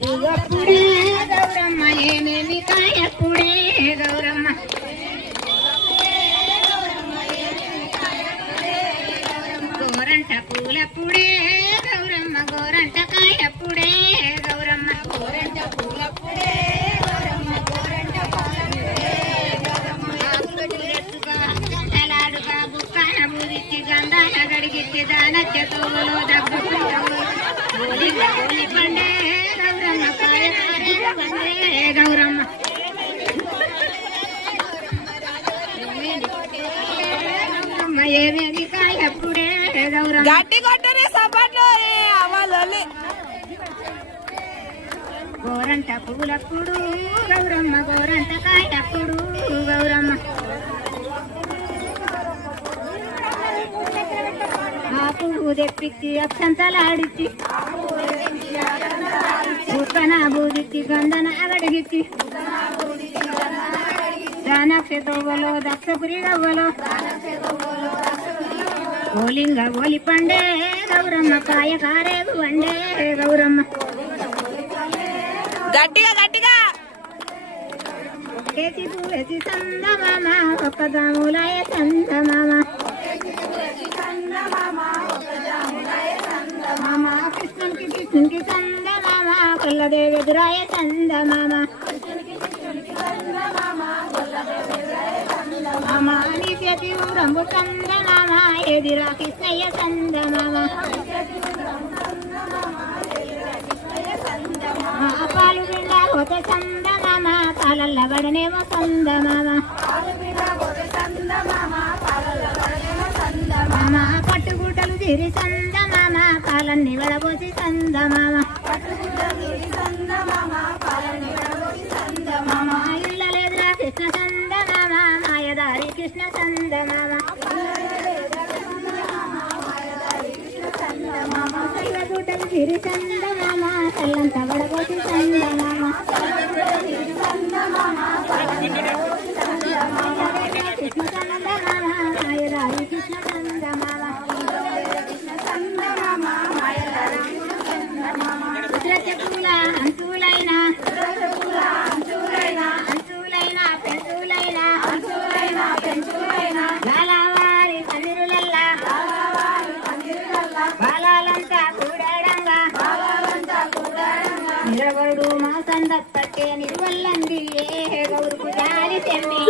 పువ్వప్పుడే గౌరమ్మ ఏమేమి కాయప్పుడే గౌరమ్మ గోరంట పూలప్పుడే గౌరమ్మ గోరంట కాయప్పుడే గౌరమ్మ గోరంట పూలప్పుడే గౌరమ్మ గోరంట గంటలాడుగా బుక్కన బూదిచ్చి గంధాల గడిగిచ్చి దానచ్చతోలో దబ్బులు గోలి పండే గౌరమ్మ కాయ పండే గౌరమ్మ ఏమేమి కాయప్పుడే గౌరమ్మ గట్టి కొట్టరే సపట్లు అవ్వాలి గోరంట పూలప్పుడు గౌరమ్మ గోరంట కాయప్పుడు గౌరమ్మ ఆ పువ్వు తెప్పించి అక్షంతలాడిచ్చి బుక్కన బూదిచ్చి గంధన అగడిగిచ్చి దానక్ష తోవలో దక్షపురి గవ్వలో ఓలింగ ఓలి పండే గౌరమ్మ కాయ కారేగు వండే గౌరమ్మ గట్టిగా గట్టిగా కేసి పూసి సందమామ ఒక్కదాములాయ సందమామ మామ కృష్ణునికి సందమామ కొల్లదేవి ఎదురాయ సందమామ మామ నీ చేతి ఊరంబు సందమామ ఎదిరా కృష్ణయ్య సందమామ పాలు బిళ్ళ పోతే సందమామ పాలల్ల పడనేమో సందమామ మామ పట్టుగుట్టలు తీరి సందమామ పాలన్ని వడబోసి సందమామ మామ ఇళ్ళలేదురా కృష్ణ సందమామ మాయదారి కృష్ణ సందమామ గుట్టలు తీరి సందమామ తల్లంత వడబోసి సందమామ కృష్ణ సందమామ మాయదారి కృష్ణ సందమామ చెప్పుల అంచులైన పెంచులైన లాలవారి కదిరులల్లా బాలాలంతా కూడాడంగా నిరవడు మా సందప్పట్టే నిరువల్లంది ఏ గౌరుకు జాలి చెమ్మి